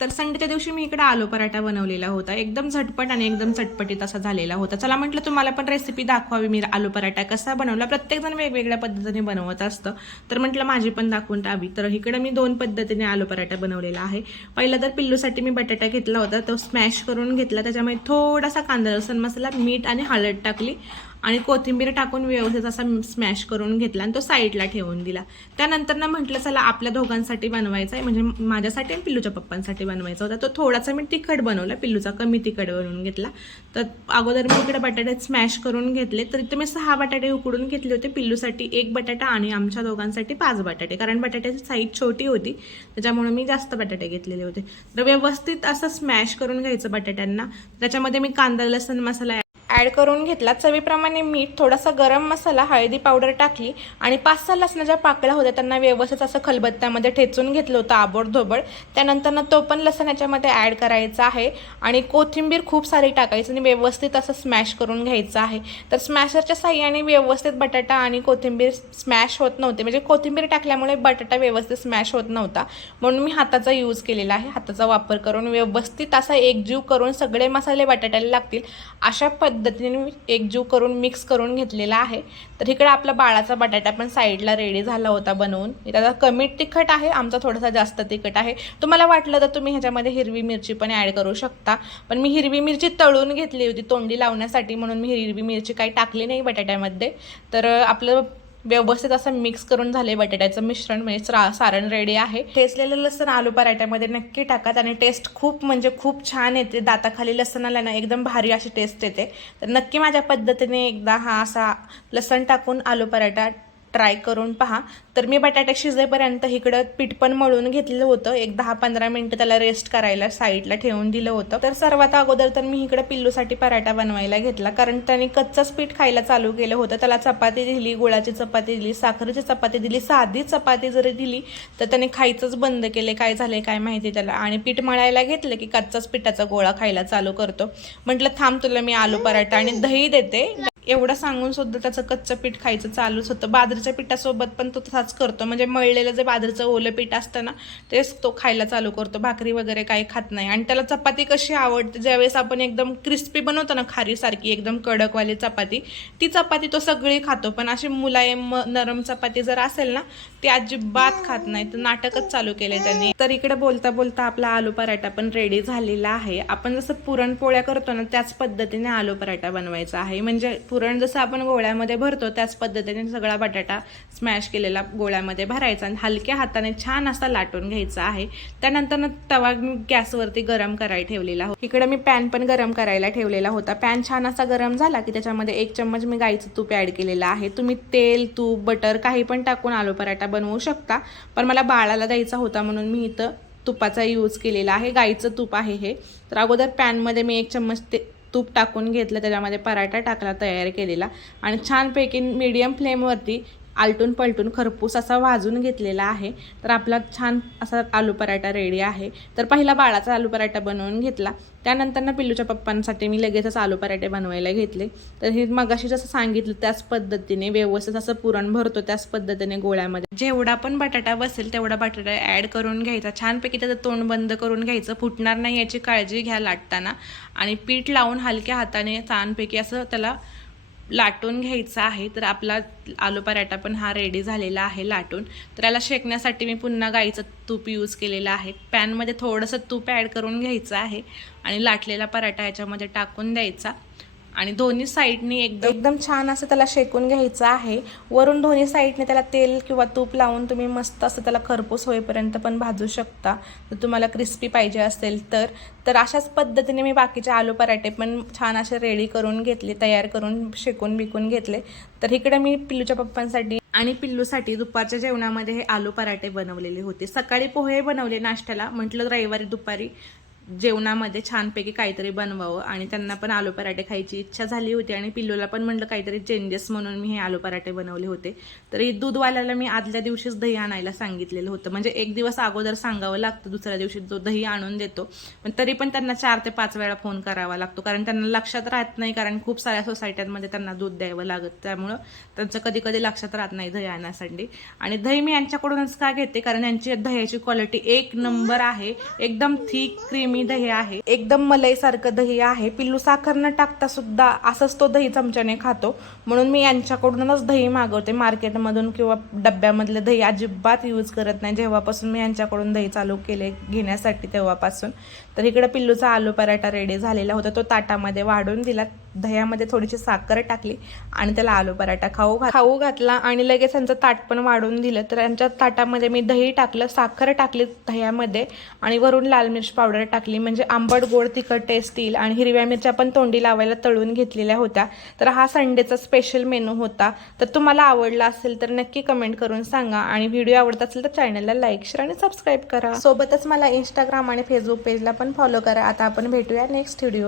तर संडेच्या दिवशी मी इकडे आलू पराठा बनवलेला होता. एकदम झटपट आणि एकदम चटपटीत असा झालेला होता. चला म्हटलं तुम्हाला पण रेसिपी दाखवावी. मी आलू पराठा कसा बनवला? प्रत्येकजण वेगवेगळ्या पद्धतीने बनवत असतं. तर म्हटलं माझी पण दाखवून टावी तर इकडे मी दोन पद्धतीने आलू पराठा बनवलेला आहे. पहिला तर पिल्लूसाठी मी बटाटा घेतला होता. तो स्मॅश करून घेतला. त्याच्यामध्ये थोडासा कांदा लसूण मसाला मीठ आणि हळद टाकली. आणि कोथिंबीर टाकून व्यवस्थित असा स्मॅश करून घेतला आणि तो साईडला ठेवून दिला. त्यानंतर ना म्हटलं चला आपल्या दोघांसाठी बनवायचा आहे. म्हणजे माझ्यासाठी आणि पिल्लूच्या पप्पांसाठी बनवायचा होता. तो थोडासा मी तिखट बनवला पिल्लूचा कमी तिखट बनवून घेतला. तर अगोदर मी इकडे बटाटे स्मॅश करून घेतले. तर इथे मी सहा बटाटे उकडून घेतले होते. पिल्लूसाठी एक बटाटा आणि आमच्या दोघांसाठी पाच बटाटे. कारण बटाट्याची साईज छोटी होती. त्याच्यामुळे मी जास्त बटाटे घेतलेले होते. तर व्यवस्थित असं स्मॅश करून घ्यायचं बटाट्यांना. त्याच्यामध्ये मी कांदा लसण मसाला ॲड करून घेतला. चवीप्रमाणे मीठ थोडासा गरम मसाला हळदी पावडर टाकली आणि पाच सहा लसणाच्या पाकळ्या होत्या. त्यांना व्यवस्थित असं खलबत्त्यामध्ये ठेचून घेतलं होतं आबोडधोबड. त्यानंतर तो पण लसण याच्यामध्ये ॲड करायचा आहे आणि कोथिंबीर खूप सारी टाकायची आणि व्यवस्थित असं स्मॅश करून घ्यायचं आहे. तर स्मॅशरच्या साह्याने व्यवस्थित बटाटा आणि कोथिंबीर स्मॅश होत नव्हते. म्हणजे कोथिंबीर टाकल्यामुळे बटाटा व्यवस्थित स्मॅश होत नव्हता. म्हणून मी हाताचा यूज केलेला आहे. हाताचा वापर करून व्यवस्थित असा एकजीव करून सगळे मसाले बटाट्याला लागतील. अशा पद्धतीने मी एकजीव करून मिक्स करून घेतलेला आहे. तर इकडे आपला बाळाचा बटाटा पण साईडला रेडी झाला होता बनवून. त्याचा कमी तिखट आहे आमचा थोडासा जास्त तिखट आहे. तुम्हाला वाटलं तर तुम्ही ह्याच्यामध्ये हिरवी मिरची पण ॲड करू शकता. पण मी हिरवी मिरची तळून घेतली होती तोंडी लावण्यासाठी म्हणून मी हिरवी मिरची काही टाकली नाही बटाट्यामध्ये. तर आपलं व्यवस्थित असं मिक्स करून झाले बटाट्याचं मिश्रण म्हणजे सारण रेडी आहे. ठेचलेलं लसण आलू पराठ्यामध्ये नक्की टाकत आणि टेस्ट खूप म्हणजे खूप छान येते. दाताखाली लसण आलं ना एकदम भारी अशी टेस्ट येते. तर नक्की माझ्या पद्धतीने एकदा हा असा लसण टाकून आलू पराठा ट्राय करून पहा. तर मी बटाटा शिजेपर्यंत इकडं पीठ पण मळून घेतलेलं होतं. एक दहा पंधरा मिनटं त्याला रेस्ट करायला साईडला ठेवून दिलं होतं. तर सर्वात अगोदर तर मी इकडं पिल्लूसाठी पराठा बनवायला घेतला. कारण त्याने कच्चंच पीठ खायला चालू केलं होतं. त्याला चपाती दिली गुळाची चपाती दिली साखरेची चपाती दिली साधी चपाती जरी दिली तर त्याने खायचंच बंद केले. काय झाले काय माहिती त्याला. आणि पीठ मळायला घेतलं की कच्चाच पिठाचा गोळा खायला चालू करतो. म्हटलं थांब तुला मी आलू पराठा आणि दही देते. एवढं सांगून सुद्धा त्याचं कच्चं पीठ खायचं चालूच होतं. बाजरीच्या पिठासोबत पण तो तसाच करतो. म्हणजे मळलेलं जे बाजरीचं ओलं पीठ असतं ना तेच तो खायला चालू करतो. भाकरी वगैरे काही खात नाही. आणि त्याला चपाती कशी आवडते ज्यावेळेस आपण एकदम क्रिस्पी बनवतो ना खारीसारखी एकदम कडकवाली चपाती ती चपाती तो सगळी खातो. पण अशी मुलायम नरम चपाती जर असेल ना ती अजिबात खात नाही. तर नाटकच चालू केले त्यांनी. तर इकडे बोलता बोलता आपला आलू पराठा पण रेडी झालेला आहे. आपण जसं पुरणपोळ्या करतो ना त्याच पद्धतीने आलू पराठा बनवायचा आहे. म्हणजे पुरण जसं आपण गोळ्यामध्ये भरतो त्याच पद्धतीने सगळा बटाटा स्मॅश केलेला गोळ्यामध्ये भरायचा आणि हलक्या हाताने छान असा लाटून घ्यायचा आहे. त्यानंतर ना तवा मी गॅसवरती गरम करायला ठेवलेला होता इकडे मी पॅन पण गरम करायला ठेवलेला होता. पॅन छान असा गरम झाला की त्याच्यामध्ये एक चम्मच मी गाईचं तूप ॲड केलेलं आहे. तुम्ही तेल तूप बटर काही पण टाकून आलू पराठा बनवू शकता पण मला बाळाला द्यायचा होता म्हणून मी इथं तुपाचा यूज केलेला आहे. गाईचं तूप आहे हे. तर अगोदर पॅनमध्ये मी एक चम्मच ते तूप टाकून घेतलं त्याच्यामध्ये पराठा टाकला तयार केलेला. आणि छानपैकी मीडियम फ्लेमवरती आलटून पलटून खरपूस असा भाजून घेतलेला आहे. तर आपला छान असा आलू पराठा रेडी आहे. तर पहिला बाळाचा आलू पराठा बनवून घेतला. त्यानंतर ना पिल्लूच्या पप्पांसाठी मी लगेचच आलू पराठे बनवायला घेतले. तर हे मगाशी जसं सांगितलं त्याच पद्धतीने व्यवस्थित असं पुरण भरतो त्याच पद्धतीने गोळ्यामध्ये. जेवढा पण बटाटा बसेल तेवढा बटाटा ॲड करून घ्यायचा. छानपैकी त्याचं तोंड बंद करून घ्यायचं. फुटणार नाही याची काळजी घ्या लाटताना. आणि पीठ लावून हलक्या हाताने छानपैकी असं त्याला लाटून घ्यायचा आहे तर आपला आलू पराठा पण हा रेडी झालेला आहे लाटून. तर याला शेकण्यासाठी मी पुन्हा गाईचं तूप यूज केलेलं आहे. पॅनमध्ये थोडंसं तूप ॲड करून घ्यायचं आहे आणि लाटलेला पराठा याच्यामध्ये टाकून द्यायचा. आणि दोन्ही साईडने एकदम एकदम छान असं त्याला शेकून घ्यायचं आहे. वरून दोन्ही साईडने त्याला तेल किंवा तूप लावून तुम्ही मस्त असं त्याला खरपूस होईपर्यंत पण भाजू शकता. जर तुम्हाला क्रिस्पी पाहिजे असेल तर तर अशाच पद्धतीने मी बाकीचे आलू पराठे पण छान असे रेडी करून घेतले तयार करून शेकून बिकून घेतले. तर इकडे मी पिल्लूच्या पप्पांसाठी आणि पिल्लूसाठी दुपारच्या जेवणामध्ये हे आलू पराठे बनवलेले होते. सकाळी पोहे बनवले नाश्त्याला. म्हटलं रविवारी दुपारी जेवणामध्ये छानपैकी काहीतरी बनवावं आणि त्यांना पण आलू पराठे खायची इच्छा झाली होती आणि पिल्लूला पण म्हटलं काहीतरी चेंजेस म्हणून मी हे आलू पराठे बनवले होते. तर दूधवाल्याला मी आदल्या दिवशीच दही आणायला सांगितलेलं होतं. म्हणजे एक दिवस अगोदर सांगावं लागतं दुसऱ्या दिवशी जो दही आणून देतो. पण तरी पण त्यांना चार ते पाच वेळा फोन करावा लागतो. कारण त्यांना लक्षात राहत नाही कारण खूप साऱ्या सोसायट्यांमध्ये त्यांना दूध द्यावं लागत. त्यामुळं त्यांचं कधी कधी लक्षात राहत नाही दही आणण्यासाठी आणि दही मी यांच्याकडूनच का घेते? कारण यांची दह्याची क्वालिटी एक नंबर आहे. एकदम थिक क्रीमी दही आहे. एकदम मलईसारखं दही आहे. पिल्लू साखर न टाकता सुद्धा असंच तो दही चमच्याने खातो. म्हणून मी यांच्याकडूनच दही मागवते. मार्केटमधून किंवा डब्यामधलं दही अजिबात यूज करत नाही. जेव्हापासून मी यांच्याकडून दही चालू केले घेण्यासाठी तेव्हापासून. तर इकडे पिल्लूचा आलू पराठा रेडी झालेला होता. तो ताटामध्ये वाढून दिला. दह्यामध्ये थोडीशी साखर टाकली आणि त्याला आलू पराठा. खाऊ घा खाऊ घातला आणि लगेच त्यांचं ताट पण वाढून दिलं. तर त्यांच्या ताटामध्ये मी दही टाकलं साखर टाकली दह्यामध्ये आणि वरून लाल मिर्च पावडर टाकली. म्हणजे आंबट गोड तिखट टेस्ट येईल. आणि हिरव्या मिरच्या पण तोंडी लावायला तळून घेतलेल्या होत्या. तर हा संडेचा स्पेशल मेनू होता. तर तुम्हाला आवडला असेल तर नक्की कमेंट करून सांगा. आणि व्हिडिओ आवडत असेल तर चॅनलला लाईक शेअर आणि सबस्क्राईब करा. सोबतच मला इंस्टाग्राम आणि फेसबुक पेजला पण फॉलो करा. आता आपण भेटूया नेक्स्ट व्हिडिओ